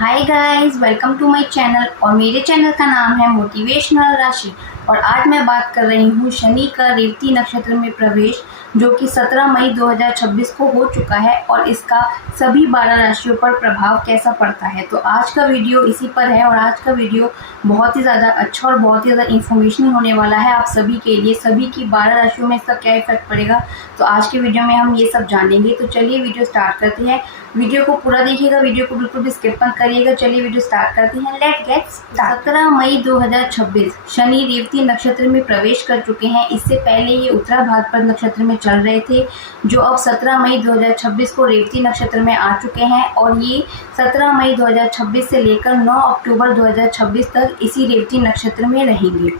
Hi guys, welcome to my channel. और मेरे channel का नाम है मोटिवेशनल राशि। और आज मैं बात कर रही हूँ शनि का रेवती नक्षत्र में प्रवेश, जो कि 17 मई 2026 को हो चुका है और इसका सभी 12 राशियों पर प्रभाव कैसा पड़ता है। तो आज का वीडियो इसी पर है और आज का वीडियो बहुत ही ज़्यादा अच्छा और बहुत ही ज़्यादा इन्फॉर्मेशनल होने वाला है आप सभी के लिए। सभी की 12 राशियों में इसका क्या इफेक्ट पड़ेगा, तो आज के वीडियो में हम ये सब जानेंगे। तो चलिए वीडियो स्टार्ट करते हैं। वीडियो को पूरा देखिएगा, वीडियो को बिल्कुल भी स्किप मत करिएगा। चलिए वीडियो स्टार्ट करते हैं। Let get start. 17 मई 2026 शनि रेवती नक्षत्र में प्रवेश कर चुके हैं। इससे पहले ये उत्तरा भाद्रपद नक्षत्र में चल रहे थे, जो अब 17 मई 2026 को रेवती नक्षत्र में आ चुके हैं। और ये 17 मई 2026 से लेकर 9 अक्टूबर 2026 तक इसी रेवती नक्षत्र में रहेंगे।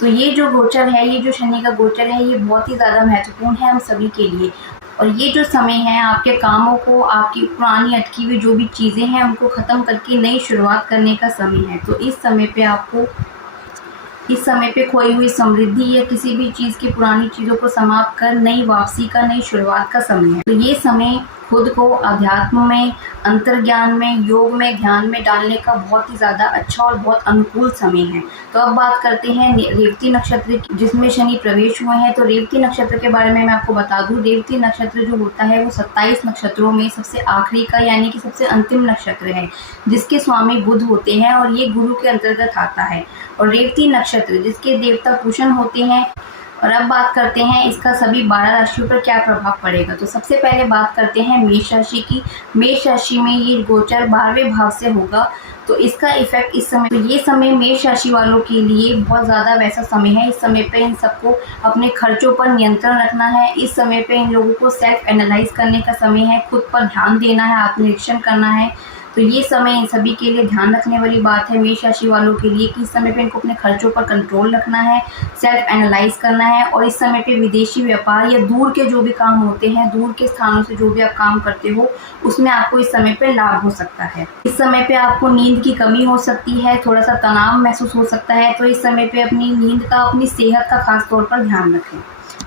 तो ये जो गोचर है, ये जो शनि का गोचर है, ये बहुत ही ज़्यादा महत्वपूर्ण है हम सभी के लिए। और ये जो समय है, आपके कामों को, आपकी पुरानी अटकी हुई जो भी चीज़ें हैं उनको ख़त्म करके नई शुरुआत करने का समय है। तो इस समय पे खोई हुई समृद्धि या किसी भी चीज़ की पुरानी चीज़ों को समाप्त कर नई वापसी का, नई शुरुआत का समय है। तो ये समय खुद को अध्यात्म में, अंतर्ज्ञान में, योग में, ध्यान में डालने का बहुत ही ज़्यादा अच्छा और बहुत अनुकूल समय है। तो अब बात करते हैं रेवती नक्षत्र की, जिसमें शनि प्रवेश हुए हैं। तो रेवती नक्षत्र के बारे में मैं आपको बता दूं, रेवती नक्षत्र जो होता है वो 27 नक्षत्रों में सबसे आखिरी का, यानी कि सबसे अंतिम नक्षत्र है, जिसके स्वामी बुध होते हैं और ये गुरु के अंतर्गत आता है। और रेवती नक्षत्र जिसके देवता कुशन होते हैं। और अब बात करते हैं इसका सभी 12 राशियों पर क्या प्रभाव पड़ेगा। तो सबसे पहले बात करते हैं मेष राशि की। मेष राशि में ये गोचर 12वें भाव से होगा, तो इसका इफेक्ट इस समय, तो ये समय मेष राशि वालों के लिए बहुत ज़्यादा वैसा समय है। इस समय पे इन सबको अपने खर्चों पर नियंत्रण रखना है। इस समय पे इन लोगों को सेल्फ एनालाइज करने का समय है, खुद पर ध्यान देना है, आत्मनिरीक्षण करना है। तो ये समय इन सभी के लिए ध्यान रखने वाली बात है मेष राशि वालों के लिए, कि इस समय पे इनको अपने खर्चों पर कंट्रोल रखना है, सेल्फ एनालाइज करना है। और इस समय पे विदेशी व्यापार या दूर के जो भी काम होते हैं, दूर के स्थानों से जो भी आप काम करते हो, उसमें आपको इस समय पे लाभ हो सकता है। इस समय पे आपको नींद की कमी हो सकती है, थोड़ा सा तनाव महसूस हो सकता है। तो इस समय पे अपनी नींद का, अपनी सेहत का खास तौर पर ध्यान रखें।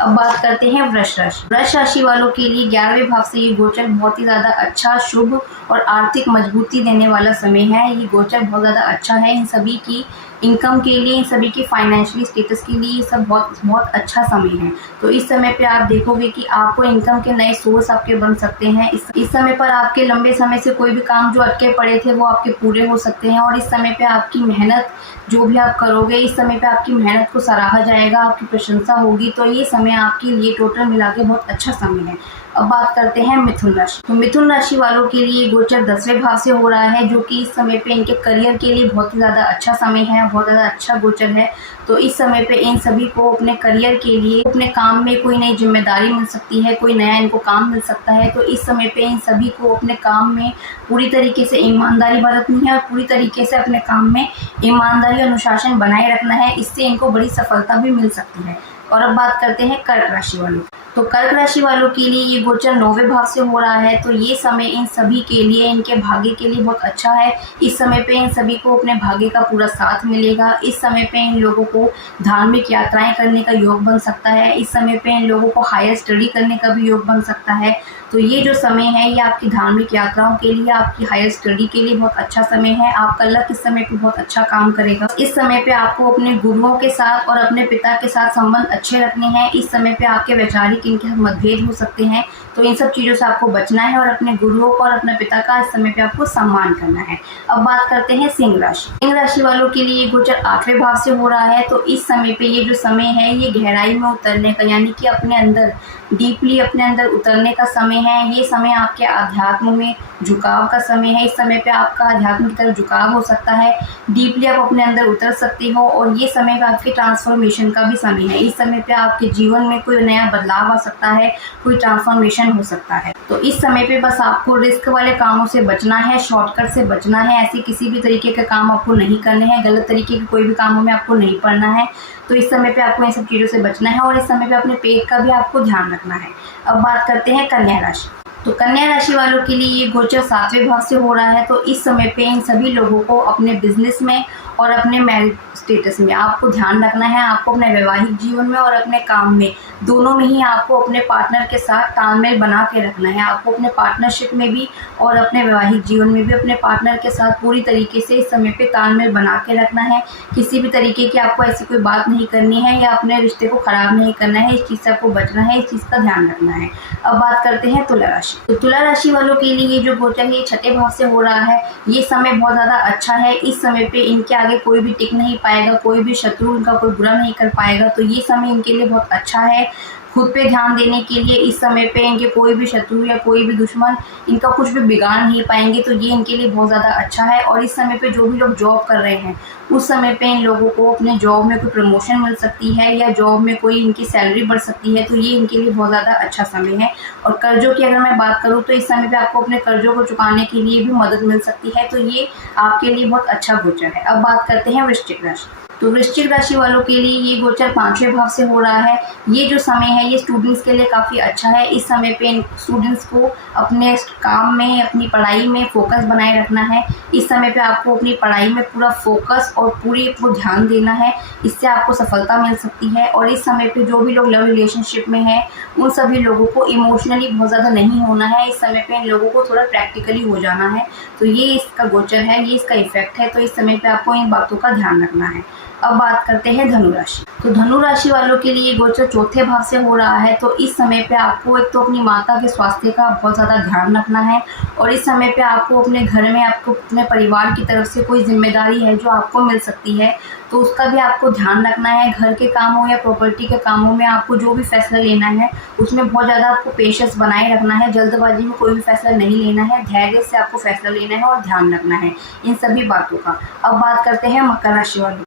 अब बात करते हैं वृष राशि। वृष राशि वालों के लिए 11वें भाव से ये गोचर बहुत ही ज़्यादा अच्छा, शुभ और आर्थिक मजबूती देने वाला समय है। ये गोचर बहुत ज़्यादा अच्छा है इन सभी की इनकम के लिए, इन सभी की फाइनेंशियली स्टेटस के लिए। ये सब बहुत अच्छा समय है। तो इस समय पे आप देखोगे कि आपको इनकम के नए सोर्स आपके बन सकते हैं। इस समय पर आपके लंबे समय से कोई भी काम जो अटके पड़े थे वो आपके पूरे हो सकते हैं। और इस समय पे आपकी मेहनत जो भी आप करोगे, इस समय पे आपकी मेहनत को सराहा जाएगा, आपकी प्रशंसा होगी। तो ये समय आपके लिए टोटल मिला के बहुत अच्छा समय है। अब बात करते हैं मिथुन राशि। तो मिथुन राशि वालों के लिए गोचर 10वें भाव से हो रहा है, जो कि इस समय पे इनके करियर के लिए बहुत ही ज़्यादा अच्छा समय है, बहुत ज़्यादा अच्छा गोचर है। तो इस समय पे इन सभी को अपने करियर के लिए, अपने काम में कोई नई जिम्मेदारी मिल सकती है, कोई नया इनको काम मिल सकता है। तो इस समय पे इन सभी को अपने काम में पूरी तरीके से ईमानदारी बरतनी है और पूरी तरीके से अपने काम में ईमानदारी, अनुशासन बनाए रखना है। इससे इनको बड़ी सफलता भी मिल सकती है। और अब बात करते हैं कर्क राशि वालों। तो कर्क राशि वालों के लिए ये गोचर 9वें भाव से हो रहा है। तो ये समय इन सभी के लिए, इनके भाग्य के लिए बहुत अच्छा है। इस समय पे इन सभी को अपने भाग्य का पूरा साथ मिलेगा। इस समय पे इन लोगों को धार्मिक यात्राएं करने का योग बन सकता है। इस समय पे इन लोगों को हायर स्टडी करने का भी योग बन सकता है। तो ये जो समय है, ये आपकी धार्मिक यात्राओं के लिए, आपकी हायर स्टडी के लिए बहुत अच्छा समय है। आपका लक इस समय पे बहुत अच्छा काम करेगा। इस समय पे आपको अपने गुरुओं के साथ और अपने पिता के साथ संबंध अच्छे रखने हैं। इस समय पे आपके वैचारिक इनके मतभेद हो सकते हैं, तो इन सब चीज़ों से आपको बचना है और अपने गुरुओं को और अपने पिता का इस समय पे आपको सम्मान करना है। अब बात करते हैं सिंह राशि। सिंह राशि वालों के लिए गोचर 8वें भाव से हो रहा है। तो इस समय पे ये जो समय है, ये गहराई में उतरने का, यानी कि अपने अंदर डीपली अपने अंदर उतरने का समय है। ये समय आपके अध्यात्म में झुकाव का समय है। इस समय पे आपका अध्यात्म की तरफ झुकाव हो सकता है, डीपली आप अपने अंदर उतर सकते हो। और ये समय आपके ट्रांसफॉर्मेशन का भी समय है। इस समय पे आपके जीवन में कोई नया बदलाव आ सकता है, कोई ट्रांसफॉर्मेशन हो सकता है। तो इस समय पे बस आपको रिस्क वाले कामों से बचना है, शॉर्टकट से बचना है। ऐसे किसी भी तरीके के काम आपको नहीं करने हैं, गलत तरीके के कोई भी कामों में आपको नहीं पड़ना है। तो इस समय पे आपको इन सब चीज़ों से बचना है और इस समय पे अपने पेट का भी आपको ध्यान रखना है। अब बात करते हैं कन्या राशि। तो कन्या राशि वालों के लिए ये गोचर 7वें भाव से हो रहा है। तो इस समय पे इन सभी लोगों को अपने बिजनेस में और अपने मैरिज स्टेटस में आपको ध्यान रखना है। आपको अपने वैवाहिक जीवन में और अपने काम में दोनों में ही आपको अपने पार्टनर के साथ तालमेल बना के रखना है। आपको अपने पार्टनरशिप में भी और अपने वैवाहिक जीवन में भी अपने पार्टनर के साथ पूरी तरीके से इस समय पे तालमेल बना के रखना है। किसी भी तरीके की आपको ऐसी कोई बात नहीं करनी है या अपने रिश्ते को ख़राब नहीं करना है। इस चीज़ से आपको बचना है, इस चीज़ का ध्यान रखना है। अब बात करते हैं तुला राशि। तो तुला राशि वालों के लिए ये जो गोचर है ये छठे भाव से हो रहा है। ये समय बहुत ज़्यादा अच्छा है। इस समय पे इनके आगे कोई भी टिक नहीं पाएगा, कोई भी शत्रु इनका कोई बुरा नहीं कर पाएगा। तो ये समय इनके लिए बहुत अच्छा है। खुद पे ध्यान देने के लिए इस समय पे इनके कोई भी शत्रु या कोई भी दुश्मन इनका कुछ भी बिगाड़ नहीं पाएंगे। तो ये इनके लिए बहुत ज़्यादा अच्छा है। और इस समय पे जो भी लोग जॉब कर रहे हैं उस समय पे इन लोगों को अपने जॉब में कोई प्रमोशन मिल सकती है या जॉब में कोई इनकी सैलरी बढ़ सकती है। तो ये इनके लिए बहुत ज़्यादा अच्छा समय है। और कर्जों की अगर मैं बात करूँ तो इस समय पे आपको अपने कर्जों को चुकाने के लिए भी मदद मिल सकती है। तो ये आपके लिए बहुत अच्छा गोचर है। अब बात करते हैं वृश्चिक राशि। तो वृश्चिक राशि वालों के लिए ये गोचर 5वें भाव से हो रहा है। ये जो समय है ये स्टूडेंट्स के लिए काफ़ी अच्छा है। इस समय पे स्टूडेंट्स को अपने काम में, अपनी पढ़ाई में फोकस बनाए रखना है। इस समय पे आपको अपनी पढ़ाई में पूरा फोकस और पूरी को ध्यान देना है। इससे आपको सफलता मिल सकती है। और इस समय पे जो भी लोग लव रिलेशनशिप में हैं उन सभी लोगों को इमोशनली बहुत ज़्यादा नहीं होना है। इस समय पे इन लोगों को थोड़ा प्रैक्टिकली हो जाना है। तो ये इसका गोचर है, ये इसका इफेक्ट है। तो इस समय पे आपको इन बातों का ध्यान रखना है। अब बात करते हैं धनु राशि। तो धनु राशि वालों के लिए गोचर चौथे भाव से हो रहा है। तो इस समय पे आपको एक तो अपनी माता के स्वास्थ्य का बहुत ज़्यादा ध्यान रखना है। और इस समय पे आपको अपने घर में, आपको अपने परिवार की तरफ से कोई जिम्मेदारी है जो आपको मिल सकती है, तो उसका भी आपको ध्यान रखना है। घर के कामों या प्रॉपर्टी के कामों में आपको जो भी फैसला लेना है उसमें बहुत ज़्यादा आपको पेशेंस बनाए रखना है। जल्दबाजी में कोई भी फैसला नहीं लेना है, धैर्य से आपको फैसला लेना है और ध्यान रखना है इन सभी बातों का। अब बात करते हैं मकर राशि वालों।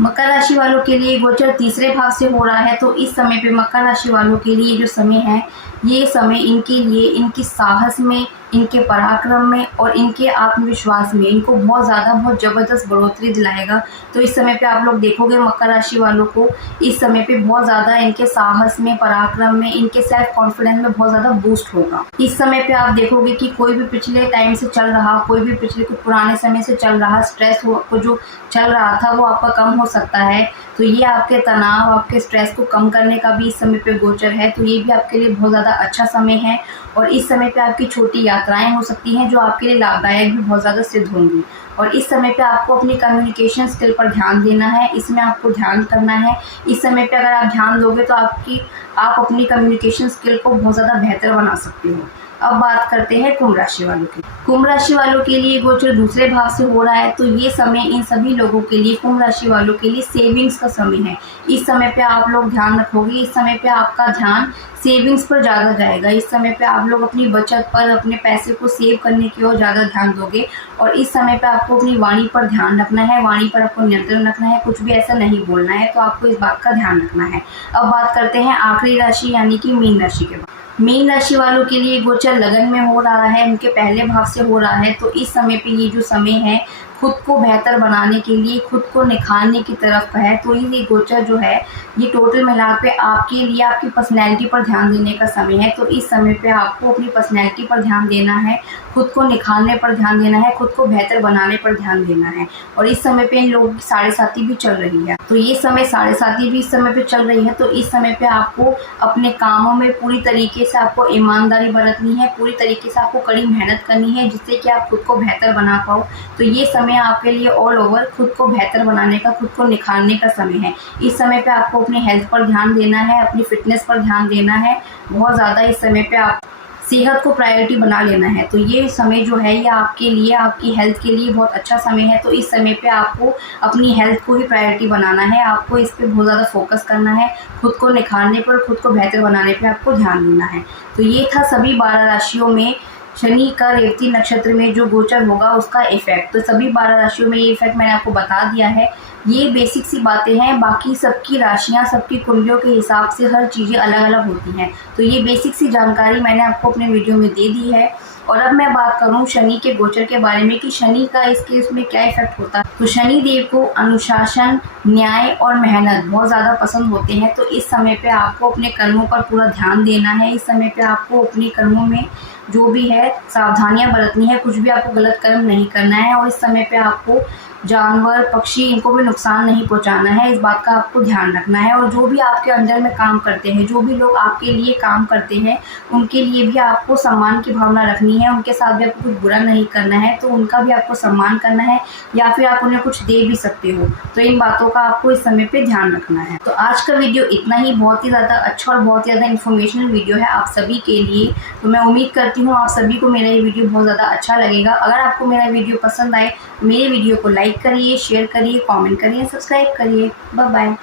मकर राशि वालों के लिए गोचर तीसरे भाव से हो रहा है। तो इस समय पे मकर राशि वालों के लिए जो समय है ये समय इनके लिए इनकी साहस में, इनके पराक्रम में और इनके आत्मविश्वास में इनको बहुत ज़्यादा, बहुत ज़बरदस्त बढ़ोतरी दिलाएगा। तो इस समय पे आप लोग देखोगे मकर राशि वालों को इस समय पे बहुत ज़्यादा इनके साहस में, पराक्रम में, इनके सेल्फ कॉन्फिडेंस में बहुत ज़्यादा बूस्ट होगा। इस समय पे आप देखोगे कि कोई भी पिछले टाइम से चल रहा, कोई भी पिछले कुछ पुराने समय से चल रहा स्ट्रेस को जो चल रहा था वो आपका कम हो सकता है। तो ये आपके तनाव, आपके स्ट्रेस को कम करने का भी इस समय पे गोचर है। तो ये भी आपके लिए बहुत ज़्यादा अच्छा समय है। और इस समय पे आपकी छोटी यात्राएं हो सकती हैं जो आपके लिए लाभदायक भी बहुत ज़्यादा सिद्ध होंगी। और इस समय पे आपको अपनी कम्युनिकेशन स्किल पर ध्यान देना है, इसमें आपको ध्यान करना है। इस समय पे अगर आप ध्यान दोगे तो आप अपनी कम्युनिकेशन स्किल को बहुत ज़्यादा बेहतर बना सकते हो। अब बात करते हैं कुंभ राशि वालों की। कुंभ राशि वालों के लिए गोचर दूसरे भाव से हो रहा है। तो ये समय इन सभी लोगों के लिए, कुंभ राशि वालों के लिए सेविंग्स का समय है। इस समय पे आप लोग ध्यान रखोगे, इस समय पे आपका ध्यान सेविंग्स पर ज़्यादा जाएगा। इस समय पे आप लोग अपनी बचत पर, अपने पैसे को सेव करने की ओर ज़्यादा ध्यान दोगे। और इस समय पे आपको अपनी वाणी पर ध्यान रखना है, वाणी पर आपको नियंत्रण रखना है, कुछ भी ऐसा नहीं बोलना है। तो आपको इस बात का ध्यान रखना है। अब बात करते हैं आखिरी राशि यानी कि मीन राशि के बाद। मीन राशि वालों के लिए गोचर लगन में हो रहा है, उनके पहले भाव से हो रहा है। तो इस समय पे ये जो समय है खुद को बेहतर बनाने के लिए, खुद को निखारने की तरफ का है। तो ये गोचर जो है ये टोटल मिला के आपके लिए आपकी पर्सनैलिटी पर ध्यान देने का समय है। तो इस समय पे आपको अपनी पर्सनैलिटी पर ध्यान देना है, खुद को निखारने पर ध्यान देना है, खुद को बेहतर बनाने पर ध्यान देना है। और इस समय पे इन लोगों की 7.5 भी चल रही है। तो ये समय 7.5 भी इस समय पे चल रही है। तो इस समय पे आपको अपने कामों में पूरी तरीके से आपको ईमानदारी बरतनी है, पूरी तरीके से आपको कड़ी मेहनत करनी है जिससे कि आप खुद को बेहतर बना पाओ। तो ये समय आपके लिए ऑल ओवर खुद को बेहतर बनाने का, खुद को निखारने का समय है। इस समय पे आपको अपनी हेल्थ पर ध्यान देना है, अपनी फिटनेस पर ध्यान देना है बहुत ज़्यादा। इस समय पे आप सेहत को प्रायोरिटी बना लेना है। तो ये समय जो है ये आपके लिए, आपकी हेल्थ के लिए बहुत अच्छा समय है। तो इस समय पे आपको अपनी हेल्थ को ही प्रायोरिटी बनाना है, आपको इस पे बहुत ज़्यादा फोकस करना है, खुद को निखारने पर, खुद को बेहतर बनाने पे आपको ध्यान देना है। तो ये था सभी 12 राशियों में शनि का रेवती नक्षत्र में जो गोचर होगा उसका इफेक्ट। तो सभी 12 राशियों में ये इफेक्ट मैंने आपको बता दिया है। ये बेसिक सी बातें हैं, बाकी सबकी राशियां, सबकी कुंडलियों के हिसाब से हर चीज़ें अलग अलग होती हैं। तो ये बेसिक सी जानकारी मैंने आपको अपने वीडियो में दे दी है। और अब मैं बात करूं शनि के गोचर के बारे में कि शनि का इस केस में क्या इफेक्ट होता है। तो शनि देव को अनुशासन, न्याय और मेहनत बहुत ज़्यादा पसंद होते हैं। तो इस समय पे आपको अपने कर्मों पर पूरा ध्यान देना है। इस समय पे आपको अपने कर्मों में जो भी है सावधानियां बरतनी है, कुछ भी आपको गलत कर्म नहीं करना है। और इस समय पे आपको जानवर, पक्षी, इनको भी नुकसान नहीं पहुंचाना है। इस बात का आपको ध्यान रखना है। और जो भी आपके अंडर में काम करते हैं, जो भी लोग आपके लिए काम करते हैं, उनके लिए भी आपको सम्मान की भावना रखनी है। उनके साथ भी आपको कुछ बुरा नहीं करना है, तो उनका भी आपको सम्मान करना है, या फिर आप उन्हें कुछ दे भी सकते हो। तो इन बातों का आपको इस समय पे ध्यान रखना है। तो आज का वीडियो इतना ही, बहुत ही ज़्यादा अच्छा और बहुत ही ज़्यादा इन्फॉर्मेशनल वीडियो है आप सभी के लिए। तो मैं उम्मीद करती हूँ आप सभी को मेरा ये वीडियो बहुत ज़्यादा अच्छा लगेगा। अगर आपको मेरा वीडियो पसंद आए, मेरे वीडियो को लाइक करिए, शेयर करिए, कमेंट करिए, सब्सक्राइब करिए। Bye bye.